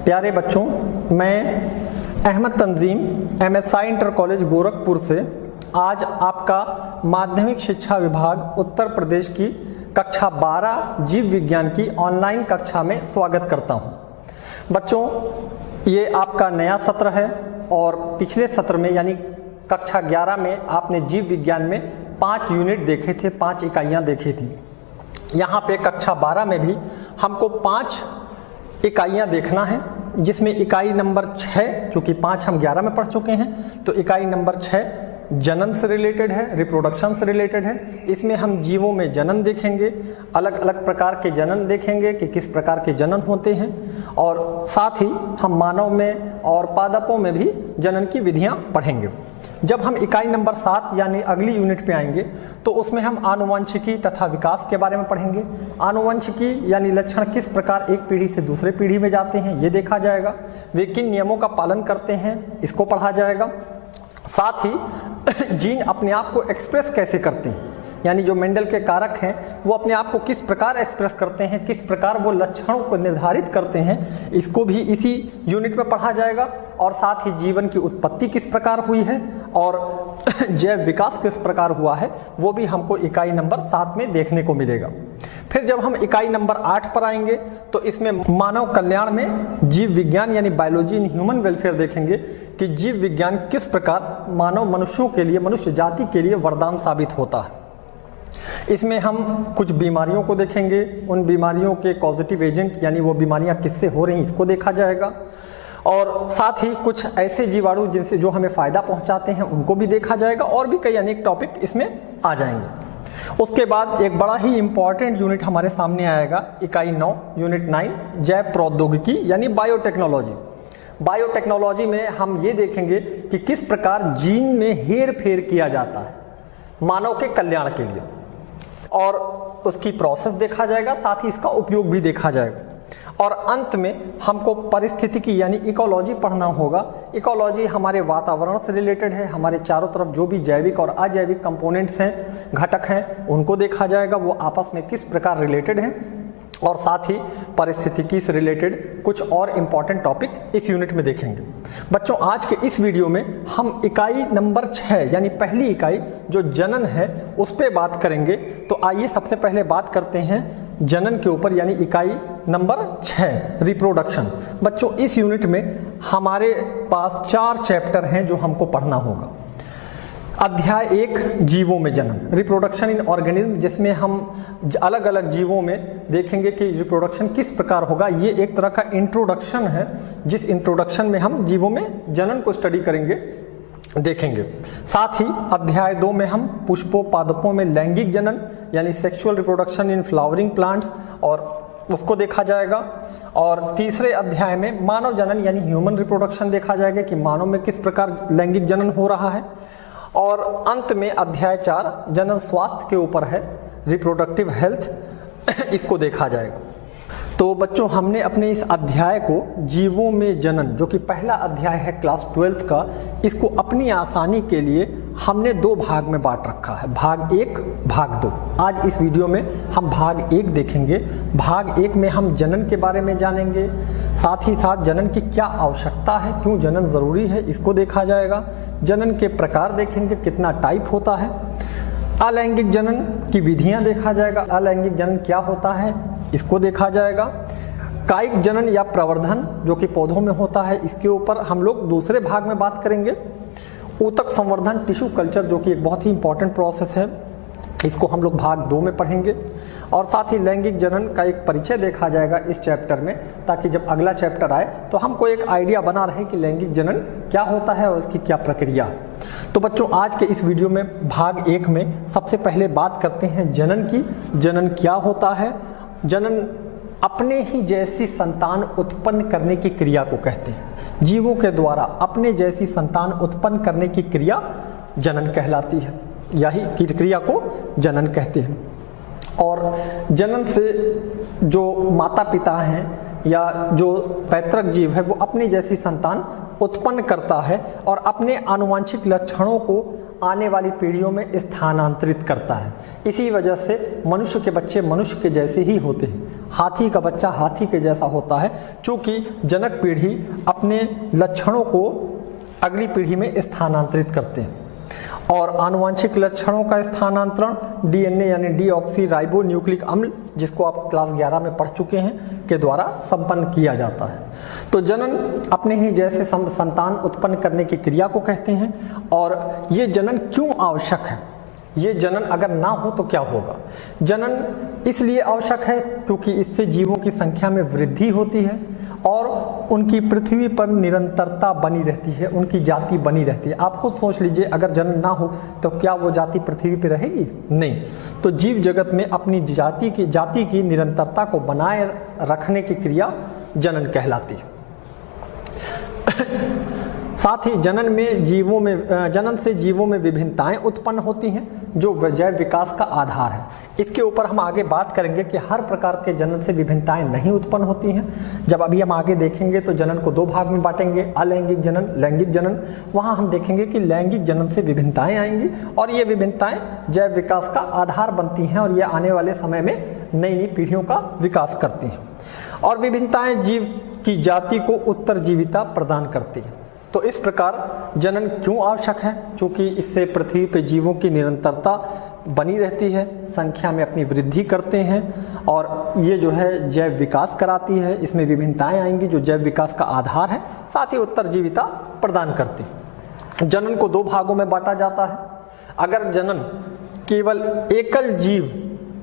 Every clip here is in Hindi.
प्यारे बच्चों, मैं अहमद तंजीम MSI इंटर कॉलेज गोरखपुर से आज आपका माध्यमिक शिक्षा विभाग उत्तर प्रदेश की कक्षा 12 जीव विज्ञान की ऑनलाइन कक्षा में स्वागत करता हूं। बच्चों, ये आपका नया सत्र है और पिछले सत्र में यानी कक्षा 11 में आपने जीव विज्ञान में 5 यूनिट देखे थे, 5 इकाइयां देखी थी। यहाँ पे कक्षा 12 में भी हमको 5 इकाइयां देखना है, जिसमें इकाई नंबर 6, चूंकि 5 हम 11 में पढ़ चुके हैं, तो इकाई नंबर 6 जनन से रिलेटेड है, रिप्रोडक्शन से रिलेटेड है। इसमें हम जीवों में जनन देखेंगे, अलग अलग प्रकार के जनन देखेंगे कि किस प्रकार के जनन होते हैं, और साथ ही हम मानव में और पादपों में भी जनन की विधियां पढ़ेंगे। जब हम इकाई नंबर 7 यानी अगली यूनिट पे आएंगे तो उसमें हम आनुवंशिकी तथा विकास के बारे में पढ़ेंगे। आनुवंशिकी यानी लक्षण किस प्रकार एक पीढ़ी से दूसरे पीढ़ी में जाते हैं, ये देखा जाएगा। वे किन नियमों का पालन करते हैं, इसको पढ़ा जाएगा। साथ ही जीन अपने आप को एक्सप्रेस कैसे करते हैं, यानी जो मेंडल के कारक हैं वो अपने आप को किस प्रकार एक्सप्रेस करते हैं, किस प्रकार वो लक्षणों को निर्धारित करते हैं, इसको भी इसी यूनिट में पढ़ा जाएगा। और साथ ही जीवन की उत्पत्ति किस प्रकार हुई है और जैव विकास किस प्रकार हुआ है, वो भी हमको इकाई नंबर 7 में देखने को मिलेगा। फिर जब हम इकाई नंबर 8 पर आएंगे तो इसमें मानव कल्याण में जीव विज्ञान यानी बायोलॉजी इन ह्यूमन वेलफेयर देखेंगे कि जीव विज्ञान किस प्रकार मानव मनुष्यों के लिए, मनुष्य जाति के लिए वरदान साबित होता है। इसमें हम कुछ बीमारियों को देखेंगे, उन बीमारियों के पॉजिटिव एजेंट यानी वो बीमारियां किससे हो रही हैं, इसको देखा जाएगा। और साथ ही कुछ ऐसे जीवाणु जिनसे जो हमें फायदा पहुंचाते हैं उनको भी देखा जाएगा, और भी कई अनेक टॉपिक इसमें आ जाएंगे। उसके बाद एक बड़ा ही इंपॉर्टेंट यूनिट हमारे सामने आएगा, इकाई 9 यूनिट 9 जैव प्रौद्योगिकी यानी बायोटेक्नोलॉजी। बायोटेक्नोलॉजी में हम ये देखेंगे कि किस प्रकार जीन में हेर फेर किया जाता है मानव के कल्याण के लिए, और उसकी प्रोसेस देखा जाएगा, साथ ही इसका उपयोग भी देखा जाएगा। और अंत में हमको पारिस्थितिकी यानी इकोलॉजी पढ़ना होगा। इकोलॉजी हमारे वातावरण से रिलेटेड है, हमारे चारों तरफ जो भी जैविक और अजैविक कंपोनेंट्स हैं, घटक हैं, उनको देखा जाएगा, वो आपस में किस प्रकार रिलेटेड हैं। और साथ ही पारिस्थितिकी से रिलेटेड कुछ और इम्पॉर्टेंट टॉपिक इस यूनिट में देखेंगे। बच्चों, आज के इस वीडियो में हम इकाई नंबर 6 यानी पहली इकाई जो जनन है उस पर बात करेंगे। तो आइए सबसे पहले बात करते हैं जनन के ऊपर, यानी इकाई नंबर 6 रिप्रोडक्शन। बच्चों, इस यूनिट में हमारे पास 4 चैप्टर हैं जो हमको पढ़ना होगा। अध्याय 1 जीवों में जनन, रिप्रोडक्शन इन ऑर्गेनिज्म, जिसमें हम अलग अलग जीवों में देखेंगे कि रिप्रोडक्शन किस प्रकार होगा। ये एक तरह का इंट्रोडक्शन है, जिस इंट्रोडक्शन में हम जीवों में जनन को स्टडी करेंगे, देखेंगे। साथ ही अध्याय 2 में हम पुष्पों पादपों में लैंगिक जनन यानी sexual reproduction in flowering plants, और उसको देखा जाएगा। और तीसरे अध्याय में मानव जनन यानी ह्यूमन रिप्रोडक्शन देखा जाएगा कि मानव में किस प्रकार लैंगिक जनन हो रहा है। और अंत में अध्याय 4 जनन स्वास्थ्य के ऊपर है, रिप्रोडक्टिव हेल्थ, इसको देखा जाएगा। तो बच्चों, हमने अपने इस अध्याय को जीवों में जनन, जो कि पहला अध्याय है क्लास 12 का, इसको अपनी आसानी के लिए हमने 2 भाग में बांट रखा है, भाग 1 भाग 2। आज इस वीडियो में हम भाग 1 देखेंगे। भाग 1 में हम जनन के बारे में जानेंगे, साथ ही साथ जनन की क्या आवश्यकता है, क्यों जनन जरूरी है, इसको देखा जाएगा। जनन के प्रकार देखेंगे, कितना टाइप होता है। अलैंगिक जनन की विधियां देखा जाएगा, अलैंगिक जनन क्या होता है, इसको देखा जाएगा। कायिक जनन या प्रवर्धन जो कि पौधों में होता है, इसके ऊपर हम लोग दूसरे भाग में बात करेंगे। ऊतक संवर्धन टिश्यू कल्चर जो कि एक बहुत ही इंपॉर्टेंट प्रोसेस है, इसको हम लोग भाग 2 में पढ़ेंगे। और साथ ही लैंगिक जनन का एक परिचय देखा जाएगा इस चैप्टर में, ताकि जब अगला चैप्टर आए तो हमको एक आइडिया बना रहे कि लैंगिक जनन क्या होता है और इसकी क्या प्रक्रिया है। तो बच्चों, आज के इस वीडियो में भाग 1 में सबसे पहले बात करते हैं जनन की। जनन क्या होता है? जनन अपने ही जैसी संतान उत्पन्न करने की क्रिया को कहते हैं। जीवों के द्वारा अपने जैसी संतान उत्पन्न करने की क्रिया जनन कहलाती है, यही क्रिया को जनन कहते हैं। और जनन से जो माता पिता हैं या जो पैतृक जीव है वो अपनी जैसी संतान उत्पन्न करता है और अपने आनुवंशिक लक्षणों को आने वाली पीढ़ियों में स्थानांतरित करता है। इसी वजह से मनुष्य के बच्चे मनुष्य के जैसे ही होते हैं, हाथी का बच्चा हाथी के जैसा होता है, चूंकि जनक पीढ़ी अपने लक्षणों को अगली पीढ़ी में स्थानांतरित करते हैं। और आनुवंशिक लक्षणों का स्थानांतरण डीएनए यानी डीऑक्सी राइबो न्यूक्लिक अम्ल, जिसको आप क्लास 11 में पढ़ चुके हैं, के द्वारा संपन्न किया जाता है। तो जनन अपने ही जैसे संतान उत्पन्न करने की क्रिया को कहते हैं। और ये जनन क्यों आवश्यक है, ये जनन अगर ना हो तो क्या होगा? जनन इसलिए आवश्यक है क्योंकि इससे जीवों की संख्या में वृद्धि होती है और उनकी पृथ्वी पर निरंतरता बनी रहती है, उनकी जाति बनी रहती है। आप खुद सोच लीजिए, अगर जनन ना हो तो क्या वो जाति पृथ्वी पर रहेगी? नहीं। तो जीव जगत में अपनी जाति की निरंतरता को बनाए रखने की क्रिया जनन कहलाती है। साथ ही जनन से जीवों में विभिन्नताएं उत्पन्न होती हैं जो जैव विकास का आधार है। इसके ऊपर हम आगे बात करेंगे कि हर प्रकार के जनन से विभिन्नताएं नहीं उत्पन्न होती हैं। जब अभी हम आगे देखेंगे तो जनन को दो भाग में बांटेंगे, अलैंगिक जनन, लैंगिक जनन। वहां हम देखेंगे कि लैंगिक जनन से विभिन्नताएं आएंगी और ये विभिन्नताएं जैव विकास का आधार बनती हैं और ये आने वाले समय में नई नई पीढ़ियों का विकास करती हैं। और विभिन्नताएं जीव की जाति को उत्तरजीविता प्रदान करती हैं। तो इस प्रकार जनन क्यों आवश्यक है? क्योंकि इससे पृथ्वी पर जीवों की निरंतरता बनी रहती है, संख्या में अपनी वृद्धि करते हैं और ये जो है जैव विकास कराती है। इसमें विभिन्नताएं आएंगी जो जैव विकास का आधार है, साथ ही उत्तरजीविता प्रदान करती है। जनन को दो भागों में बांटा जाता है। अगर जनन केवल एकल जीव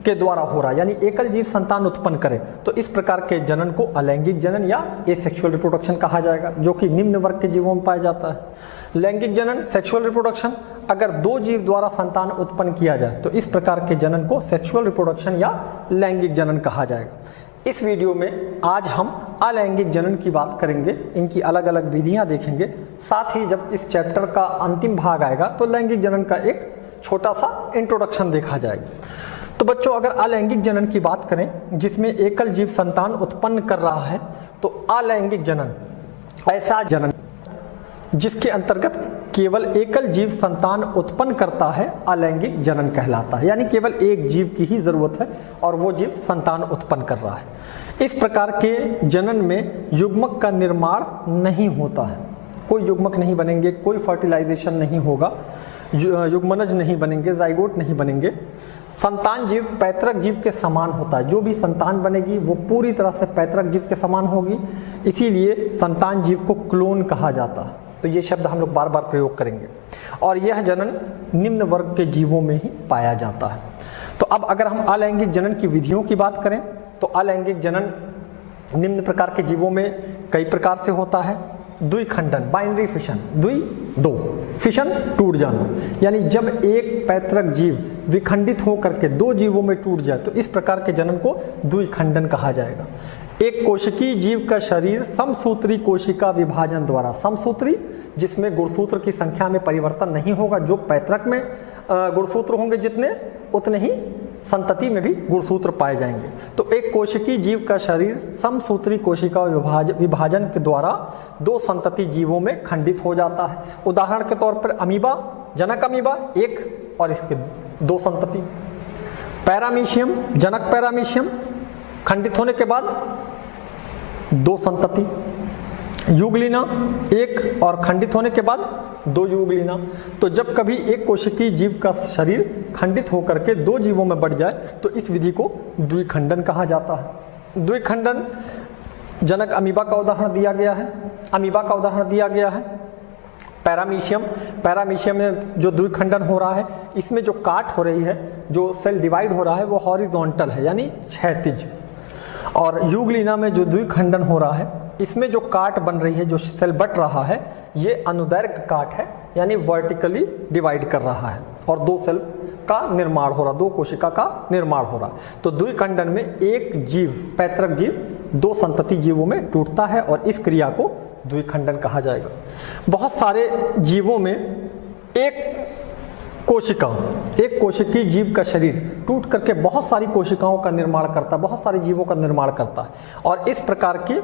के द्वारा हो रहा है, यानी एकल जीव संतान उत्पन्न करे, तो इस प्रकार के जनन को अलैंगिक जनन या एसेक्सुअल रिप्रोडक्शन कहा जाएगा, जो कि निम्न वर्ग के जीवों में पाया जाता है। लैंगिक जनन सेक्सुअल रिप्रोडक्शन, अगर दो जीव द्वारा संतान उत्पन्न किया जाए तो इस प्रकार के जनन को सेक्सुअल रिप्रोडक्शन या लैंगिक जनन कहा जाएगा। इस वीडियो में आज हम अलैंगिक जनन की बात करेंगे, इनकी अलग अलग विधियां देखेंगे। साथ ही जब इस चैप्टर का अंतिम भाग आएगा तो लैंगिक जनन का एक छोटा सा इंट्रोडक्शन देखा जाएगा। तो बच्चों, अगर अलैंगिक जनन की बात करें जिसमें एकल जीव संतान उत्पन्न कर रहा है, तो अलैंगिक जनन ऐसा जनन जिसके अंतर्गत केवल एकल जीव संतान उत्पन्न करता है, अलैंगिक जनन कहलाता है। यानी केवल एक जीव की ही जरूरत है और वो जीव संतान उत्पन्न कर रहा है। इस प्रकार के जनन में युग्मक का निर्माण नहीं होता है, कोई युग्मक नहीं बनेंगे, कोई फर्टिलाइजेशन नहीं होगा, युग्मनज नहीं बनेंगे, जाइगोट नहीं बनेंगे। संतान जीव पैतृक जीव के समान होता है, जो भी संतान बनेगी वो पूरी तरह से पैतृक जीव के समान होगी, इसीलिए संतान जीव को क्लोन कहा जाता है। तो ये शब्द हम लोग बार बार प्रयोग करेंगे और यह जनन निम्न वर्ग के जीवों में ही पाया जाता है। तो अब अगर हम अलैंगिक जनन की विधियों की बात करें तो अलैंगिक जनन निम्न प्रकार के जीवों में कई प्रकार से होता है। द्विखंडन, बाइनरी फिशन, दो फिशन टूट जाना, यानी जब एक पैतृक जीव विखंडित होकर के दो जीवों में टूट जाए तो इस प्रकार के जनन को द्विखंडन कहा जाएगा। एक कोशिकीय जीव का शरीर समसूत्री कोशिका विभाजन द्वारा, समसूत्री जिसमें गुणसूत्र की संख्या में परिवर्तन नहीं होगा, जो पैतृक में गुणसूत्र होंगे जितने उतने ही संतति में भी गुणसूत्र पाए जाएंगे। तो एक कोशिकीय जीव का शरीर समसूत्री कोशिका विभाजन के द्वारा दो संतति जीवों में खंडित हो जाता है। उदाहरण के तौर पर अमीबा, जनक अमीबा एक और इसके दो संतति। पैरामीशियम, जनक पैरामीशियम खंडित होने के बाद दो संतति। युगलिना एक और खंडित होने के बाद दो युगलिना। तो जब कभी एक कोशिकीय जीव का शरीर खंडित होकर के दो जीवों में बढ़ जाए तो इस विधि को द्विखंडन कहा जाता है। द्विखंडन जनक अमीबा का उदाहरण दिया गया है, अमीबा का उदाहरण दिया गया है। पैरामीशियम में जो द्विखंडन हो रहा है, इसमें जो काट हो रही है, जो सेल डिवाइड हो रहा है वो हॉरिजॉन्टल है यानी क्षैतिज। और यूग्लिना में जो द्विखंडन हो रहा है, इसमें जो काट बन रही है, जो सेल बट रहा है, ये अनुदैर्घ्य काट है यानी वर्टिकली डिवाइड कर रहा है और दो सेल का निर्माण हो रहा, दो कोशिका का निर्माण हो रहा। तो द्विखंडन में एक जीव, पैतृक जीव दो संतति जीवों में टूटता है और इस क्रिया को द्विखंडन कहा जाएगा। बहुत सारे जीवों में एक कोशिकीय जीव का शरीर टूट करके बहुत सारी कोशिकाओं का निर्माण करता है, बहुत सारे जीवों का निर्माण करता है और इस प्रकार के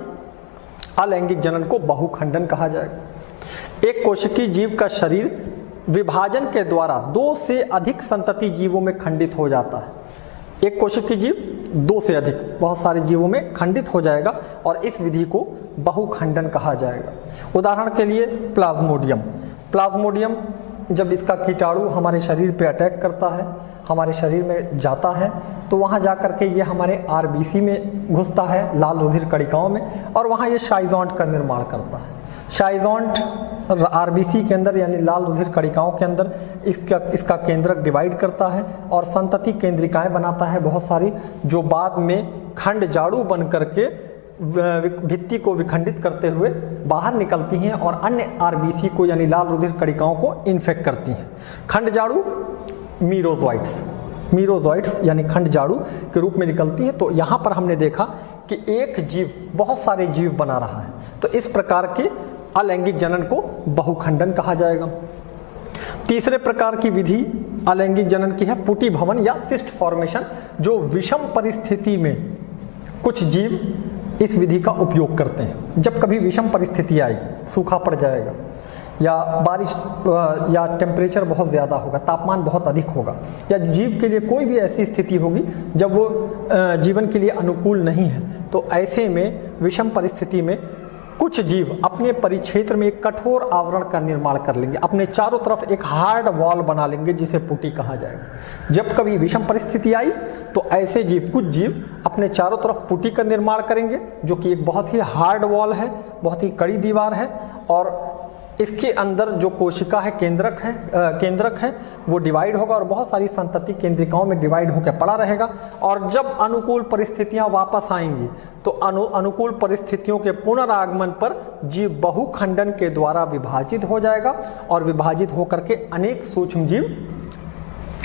अलैंगिक जनन को बहुखंडन कहा जाएगा। एक कोशिकीय जीव का शरीर विभाजन के द्वारा 2 से अधिक संतति जीवों में खंडित हो जाता है। एक कोशिकीय जीव 2 से अधिक बहुत सारे जीवों में खंडित हो जाएगा और इस विधि को बहुखंडन कहा जाएगा। उदाहरण के लिए प्लाज्मोडियम। प्लाज्मोडियम जब इसका कीटाणु हमारे शरीर पे अटैक करता है, हमारे शरीर में जाता है, तो वहाँ जा कर के ये हमारे आरबीसी में घुसता है, लाल रुधिर कणिकाओं में, और वहाँ ये शाइज़ोंट का निर्माण करता है। शाइज़ोंट आरबीसी के अंदर यानी लाल रुधिर कणिकाओं के अंदर इसका केंद्रक डिवाइड करता है और संतति केंद्रिकाएं बनाता है बहुत सारी, जो बाद में खंड जाड़ू बन करके भित्ति को विखंडित करते हुए बाहर निकलती हैं और अन्य आरबीसी को यानी लाल रुधिर कणिकाओं को इन्फेक्ट करती हैं। खंड जाड़ू मीरोजॉइट्स यानी खंड जाड़ू के रूप में निकलती हैं। तो यहाँ पर हमने देखा कि एक जीव बहुत सारे जीव बना रहा है, तो इस प्रकार के अलैंगिक जनन को बहुखंडन कहा जाएगा। तीसरे प्रकार की विधि अलैंगिक जनन की है पुटी भवन या सिस्ट फॉर्मेशन, जो विषम परिस्थिति में कुछ जीव इस विधि का उपयोग करते हैं। जब कभी विषम परिस्थिति आएगी, सूखा पड़ जाएगा या बारिश या टेम्परेचर बहुत ज़्यादा होगा, तापमान बहुत अधिक होगा, या जीव के लिए कोई भी ऐसी स्थिति होगी जब वो जीवन के लिए अनुकूल नहीं है, तो ऐसे में विषम परिस्थिति में कुछ जीव अपने परिक्षेत्र में एक कठोर आवरण का निर्माण कर लेंगे, अपने चारों तरफ एक हार्ड वॉल बना लेंगे जिसे पुटी कहा जाएगा। जब कभी विषम परिस्थिति आई तो ऐसे जीव, कुछ जीव अपने चारों तरफ पुटी का निर्माण करेंगे, जो कि एक बहुत ही हार्ड वॉल है, बहुत ही कड़ी दीवार है, और इसके अंदर जो कोशिका है, केंद्रक है वो डिवाइड होगा और बहुत सारी संतति केंद्रिकाओं में डिवाइड होकर पड़ा रहेगा। और जब अनुकूल परिस्थितियां वापस आएंगी तो अनुकूल परिस्थितियों के पुनरागमन पर जीव बहुखंडन के द्वारा विभाजित हो जाएगा और विभाजित होकर के अनेक सूक्ष्म जीव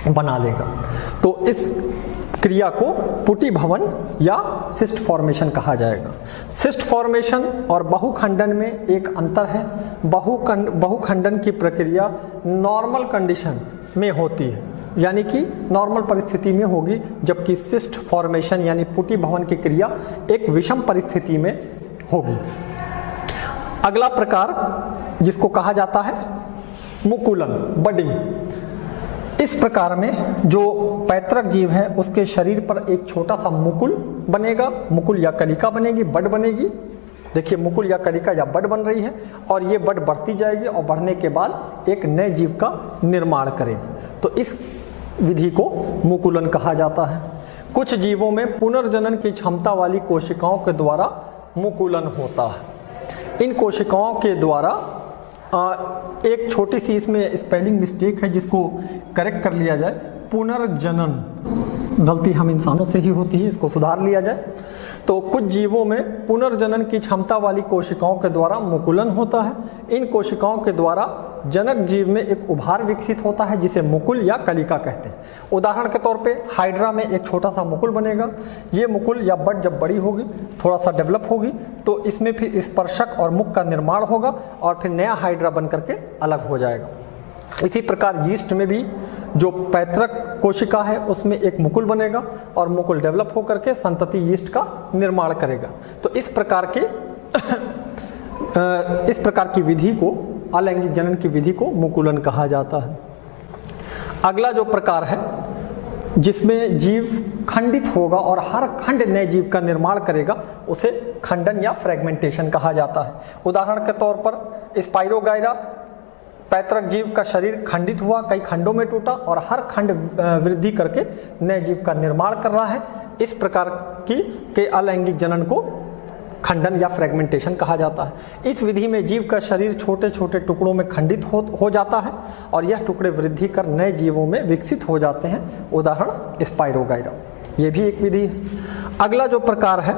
बना लेगा। तो इस क्रिया को पुटी भवन या सिस्ट फॉर्मेशन कहा जाएगा। सिस्ट फॉर्मेशन और बहुखंडन में एक अंतर है। बहुखंडन की प्रक्रिया नॉर्मल कंडीशन में होती है, यानी कि नॉर्मल परिस्थिति में होगी, जबकि सिस्ट फॉर्मेशन यानी पुटी भवन की क्रिया एक विषम परिस्थिति में होगी। अगला प्रकार जिसको कहा जाता है मुकुलन, बडिंग। इस प्रकार में जो पैतृक जीव है उसके शरीर पर एक छोटा सा मुकुल बनेगा, मुकुल या कलिका बनेगी, बड बनेगी। देखिए मुकुल या कलिका या बड बन रही है और ये बड बढ़ती जाएगी और बढ़ने के बाद एक नए जीव का निर्माण करेगी। तो इस विधि को मुकुलन कहा जाता है। कुछ जीवों में पुनर्जनन की क्षमता वाली कोशिकाओं के द्वारा मुकुलन होता है। इन कोशिकाओं के द्वारा एक छोटी सी इसमें स्पेलिंग मिस्टेक है जिसको करेक्ट कर लिया जाए। पुनर्जनन, गलती हम इंसानों से ही होती है, इसको सुधार लिया जाए। तो कुछ जीवों में पुनर्जनन की क्षमता वाली कोशिकाओं के द्वारा मुकुलन होता है। इन कोशिकाओं के द्वारा जनक जीव में एक उभार विकसित होता है जिसे मुकुल या कलिका कहते हैं। उदाहरण के तौर पे हाइड्रा में एक छोटा सा मुकुल बनेगा। ये मुकुल या बड जब बड़ी होगी, थोड़ा सा डेवलप होगी, तो इसमें फिर स्पर्शक और मुख का निर्माण होगा और फिर नया हाइड्रा बन करके अलग हो जाएगा। इसी प्रकार यीस्ट में भी जो पैतृक कोशिका है उसमें एक मुकुल बनेगा और मुकुल डेवलप होकर के संतति यीस्ट का निर्माण करेगा। तो इस प्रकार की विधि को, अलैंगिक जनन की विधि को मुकुलन कहा जाता है। अगला जो प्रकार है जिसमें जीव खंडित होगा और हर खंड नए जीव का निर्माण करेगा, उसे खंडन या फ्रेगमेंटेशन कहा जाता है। उदाहरण के तौर पर स्पाइरोगायरा, पैतृक जीव का शरीर खंडित हुआ, कई खंडों में टूटा और हर खंड वृद्धि करके नए जीव का निर्माण कर रहा है। इस प्रकार के अलैंगिक जनन को खंडन या फ्रेगमेंटेशन कहा जाता है। इस विधि में जीव का शरीर छोटे छोटे टुकड़ों में खंडित हो जाता है और यह टुकड़े वृद्धि कर नए जीवों में विकसित हो जाते हैं। उदाहरण स्पाइरोगायरा, ये भी एक विधि है। अगला जो प्रकार है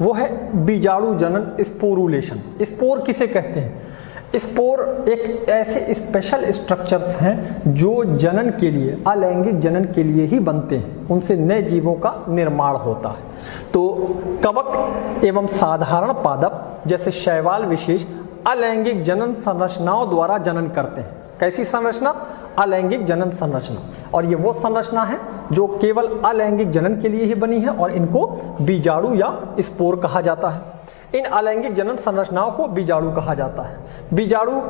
वो है बीजाणु जनन, स्पोरुलेशन। स्पोर किसे कहते हैं? स्पोर एक ऐसे स्पेशल स्ट्रक्चर्स हैं जो जनन के लिए, अलैंगिक जनन के लिए ही बनते हैं, उनसे नए जीवों का निर्माण होता है। तो कवक एवं साधारण पादप जैसे शैवाल विशेष अलैंगिक जनन संरचनाओं द्वारा जनन करते हैं। कैसी संरचना? अलैंगिक जनन संरचना। और ये वो संरचना है जो केवल अलैंगिक जनन के लिए ही बनी है और इनको बीजाणु या स्पोर कहा जाता है। इन अलैंगिक जनन संरचनाओं को बीजाणु कहा जाता है। बीजाणु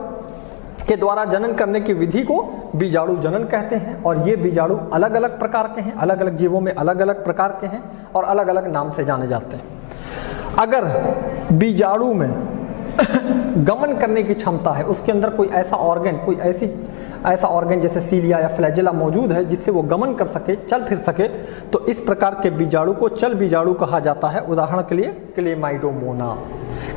के द्वारा जनन करने की विधि को बीजाणु जनन कहते हैं। और ये बीजाणु अलग अलग प्रकार के हैं, अलग अलग जीवों में अलग अलग प्रकार के हैं और अलग अलग नाम से जाने जाते हैं। अगर बीजाणु में गमन करने की क्षमता है, उसके अंदर कोई ऐसा ऑर्गन, कोई ऐसा ऑर्गन जैसे सीलिया या फ्लैजेला मौजूद है जिससे वो गमन कर सके, चल फिर सके, तो इस प्रकार के बीजाणु को चल बीजाणु कहा जाता है। उदाहरण के लिए क्लेमाइडोमोना,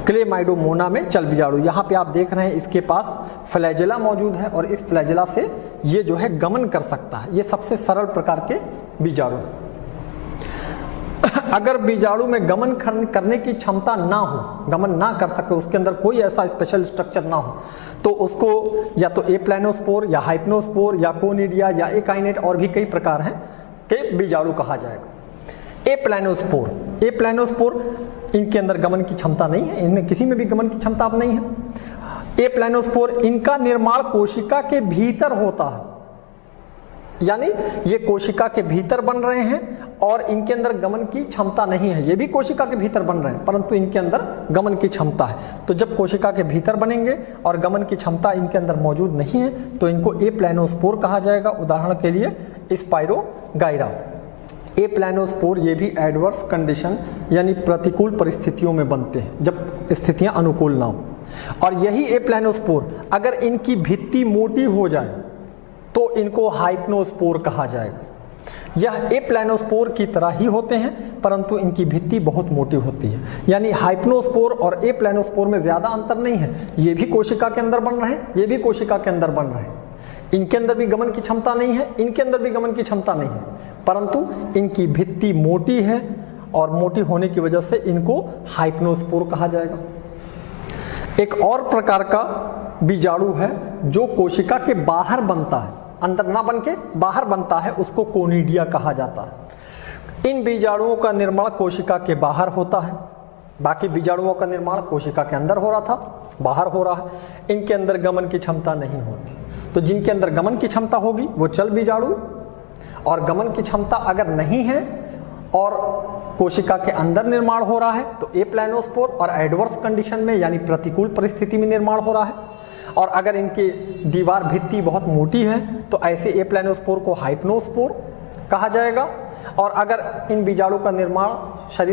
क्लेमाइडोमोना में चल बीजाणु। यहाँ पे आप देख रहे हैं इसके पास फ्लैजेला मौजूद है और इस फ्लैजेला से ये जो है गमन कर सकता है। ये सबसे सरल प्रकार के बीजाणु। अगर बीजाणु में गमन करने की क्षमता ना हो, गमन ना कर सके, उसके अंदर कोई ऐसा स्पेशल स्ट्रक्चर ना हो, तो उसको या तो एप्लानोस्पोर या हाइप्नोस्पोर या कोनिडिया या एकाइनेट और भी कई प्रकार हैं के बीजाणु कहा जाएगा। एप्लानोस्पोर, एप्लानोस्पोर इनके अंदर गमन की क्षमता नहीं है, इनमें किसी में भी गमन की क्षमता अब नहीं है। एप्लानोस्पोर इनका निर्माण कोशिका के भीतर होता है, यानी ये कोशिका के भीतर बन रहे हैं और इनके अंदर गमन की क्षमता नहीं है। ये भी कोशिका के भीतर बन रहे हैं परंतु इनके अंदर गमन की क्षमता है। तो जब कोशिका के भीतर बनेंगे और गमन की क्षमता इनके अंदर मौजूद नहीं है तो इनको एप्लानोस्पोर कहा जाएगा। उदाहरण के लिए स्पाइरोगाइरा। एप्लानोस्पोर ये भी एडवर्स कंडीशन यानी प्रतिकूल परिस्थितियों में बनते हैं, जब स्थितियां अनुकूल ना हो। और यही एप्लानोस्पोर अगर इनकी भित्ति मोटी हो जाए तो इनको हाइप्नोस्पोर कहा जाएगा। यह एप्लानोस्पोर की तरह ही होते हैं परंतु इनकी भित्ति बहुत मोटी होती है। यानी हाइप्नोस्पोर और एप्लानोस्पोर में ज्यादा अंतर नहीं है, ये भी कोशिका के अंदर बन रहे हैं, ये भी कोशिका के अंदर बन रहे हैं। इनके अंदर भी गमन की क्षमता नहीं है, इनके अंदर भी गमन की क्षमता नहीं है, परंतु इनकी भित्ति मोटी है और मोटी होने की वजह से इनको हाइप्नोस्पोर कहा जाएगा। एक और प्रकार का बीजाणु है जो कोशिका के बाहर बनता है, अंदर ना बन के बाहर बनता है, उसको कोनिडिया कहा जाता है। इन बीजाणुओं का निर्माण कोशिका के बाहर होता है, बाकी बीजाणुओं का निर्माण कोशिका के अंदर हो रहा था, बाहर हो रहा है। इनके अंदर गमन की क्षमता नहीं होती। तो जिनके अंदर गमन की क्षमता होगी वो चल बीजाणु, और गमन की क्षमता अगर नहीं है और कोशिका के अंदर निर्माण हो रहा है तो एप्लानोस्पोर, और एडवर्स कंडीशन में यानी प्रतिकूल परिस्थिति में निर्माण हो रहा है। और अगर इनकी दीवार भित्ति बहुत मोटी है तो ऐसे एप्लानोस्पोर को हाइप्नोस्पोर कहा जाएगा। और अगर इन बीजाणु का निर्माण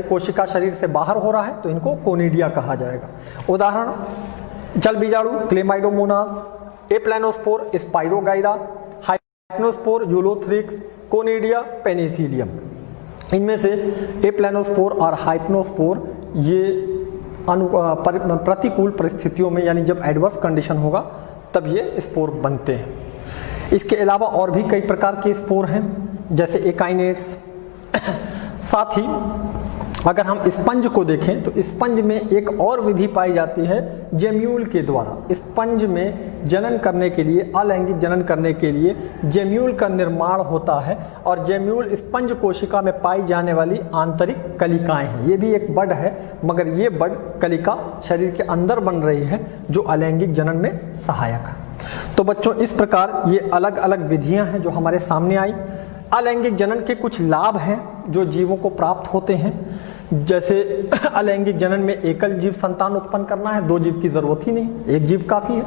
कोशिका शरीर से बाहर हो रहा है तो इनको कोनिडिया कहा जाएगा। उदाहरण चल बीजाणु Chlamydomonas, aplanospore Spirogyra, hypnospore Ulothrix, conidia Penicillium. इनमें से एप्लानोस्पोर और हाइप्नोस्पोर ये प्रतिकूल परिस्थितियों में यानी जब एडवर्स कंडीशन होगा तब ये स्पोर बनते हैं। इसके अलावा और भी कई प्रकार के स्पोर हैं जैसे एकाइनेट्स। साथ ही अगर हम स्पंज को देखें तो स्पंज में एक और विधि पाई जाती है जेम्यूल के द्वारा। स्पंज में जनन करने के लिए, अलैंगिक जनन करने के लिए जेम्यूल का निर्माण होता है। और जेम्यूल स्पंज कोशिका में पाई जाने वाली आंतरिक कलिकाएं हैं। ये भी एक बड है मगर ये बड कलिका शरीर के अंदर बन रही है जो अलैंगिक जनन में सहायक है। तो बच्चों इस प्रकार ये अलग अलग विधियां हैं जो हमारे सामने आई। अलैंगिक जनन के कुछ लाभ हैं जो जीवों को प्राप्त होते हैं, जैसे अलैंगिक जनन में एकल जीव संतान उत्पन्न करना है, 2 जीव की जरूरत ही नहीं, 1 जीव काफी है।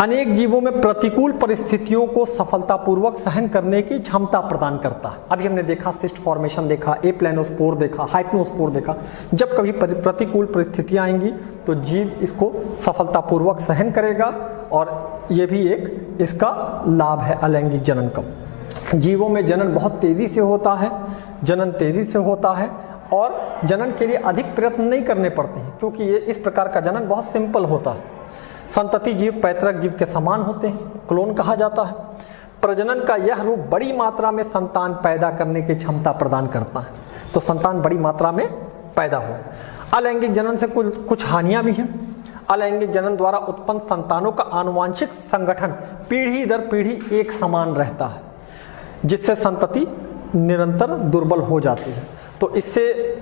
अनेक जीवों में प्रतिकूल परिस्थितियों को सफलतापूर्वक सहन करने की क्षमता प्रदान करता है। अभी हमने देखा सिस्ट फॉर्मेशन देखा, एप्लानोस्पोर देखा, हाइप्नोस्पोर देखा। जब कभी प्रतिकूल परिस्थितियां आएंगी तो जीव इसको सफलतापूर्वक सहन करेगा और ये भी एक इसका लाभ है अलैंगिक जनन का। जीवों में जनन बहुत तेजी से होता है, जनन तेजी से होता है और जनन के लिए अधिक प्रयत्न नहीं करने पड़ते हैं क्योंकि ये इस प्रकार का जनन बहुत सिंपल होता है। संतति जीव पैतृक जीव के समान होते हैं, क्लोन कहा जाता है। प्रजनन का यह रूप बड़ी मात्रा में संतान पैदा करने की क्षमता प्रदान करता है, तो संतान बड़ी मात्रा में पैदा हो। अलैंगिक जनन से कुछ हानियां भी हैं। अलैंगिक जनन द्वारा उत्पन्न संतानों का आनुवांशिक संगठन पीढ़ी दर पीढ़ी एक समान रहता है, जिससे संतति निरंतर दुर्बल हो जाती है। तो इससे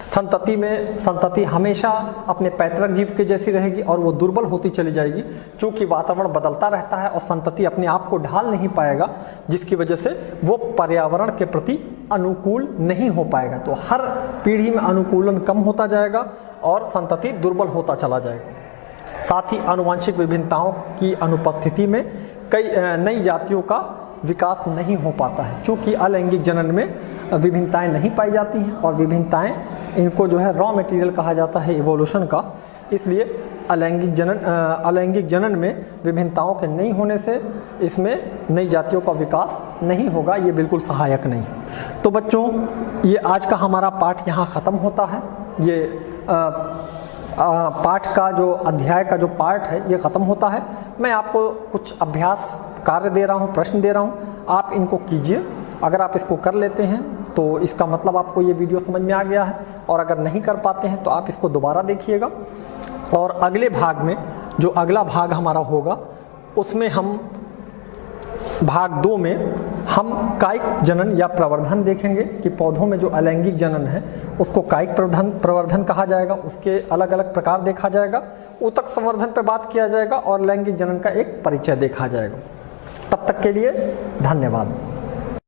संतति हमेशा अपने पैतृक जीव के जैसी रहेगी और वो दुर्बल होती चली जाएगी, क्योंकि वातावरण बदलता रहता है और संतति अपने आप को ढाल नहीं पाएगा, जिसकी वजह से वो पर्यावरण के प्रति अनुकूल नहीं हो पाएगा। तो हर पीढ़ी में अनुकूलन कम होता जाएगा और संतति दुर्बल होता चला जाएगा। साथ ही आनुवंशिक विभिन्नताओं की अनुपस्थिति में कई नई जातियों का विकास नहीं हो पाता है, क्योंकि अलैंगिक जनन में विभिन्नताएं नहीं पाई जाती हैं और विभिन्नताएं इनको जो है रॉ मटेरियल कहा जाता है इवोल्यूशन का। इसलिए अलैंगिक जनन में विभिन्नताओं के नहीं होने से इसमें नई जातियों का विकास नहीं होगा, ये बिल्कुल सहायक नहीं। तो बच्चों, ये आज का हमारा पाठ यहाँ ख़त्म होता है। ये पाठ का जो अध्याय का जो पार्ट है ये ख़त्म होता है। मैं आपको कुछ अभ्यास कार्य दे रहा हूँ, प्रश्न दे रहा हूँ, आप इनको कीजिए। अगर आप इसको कर लेते हैं तो इसका मतलब आपको ये वीडियो समझ में आ गया है, और अगर नहीं कर पाते हैं तो आप इसको दोबारा देखिएगा। और अगले भाग में, जो अगला भाग हमारा होगा, उसमें हम भाग 2 में हम कायिक जनन या प्रवर्धन देखेंगे कि पौधों में जो अलैंगिक जनन है उसको कायिक प्रवर्धन कहा जाएगा, उसके अलग अलग प्रकार देखा जाएगा, ऊतक संवर्धन पर बात किया जाएगा और लैंगिक जनन का एक परिचय देखा जाएगा। तब तक के लिए धन्यवाद।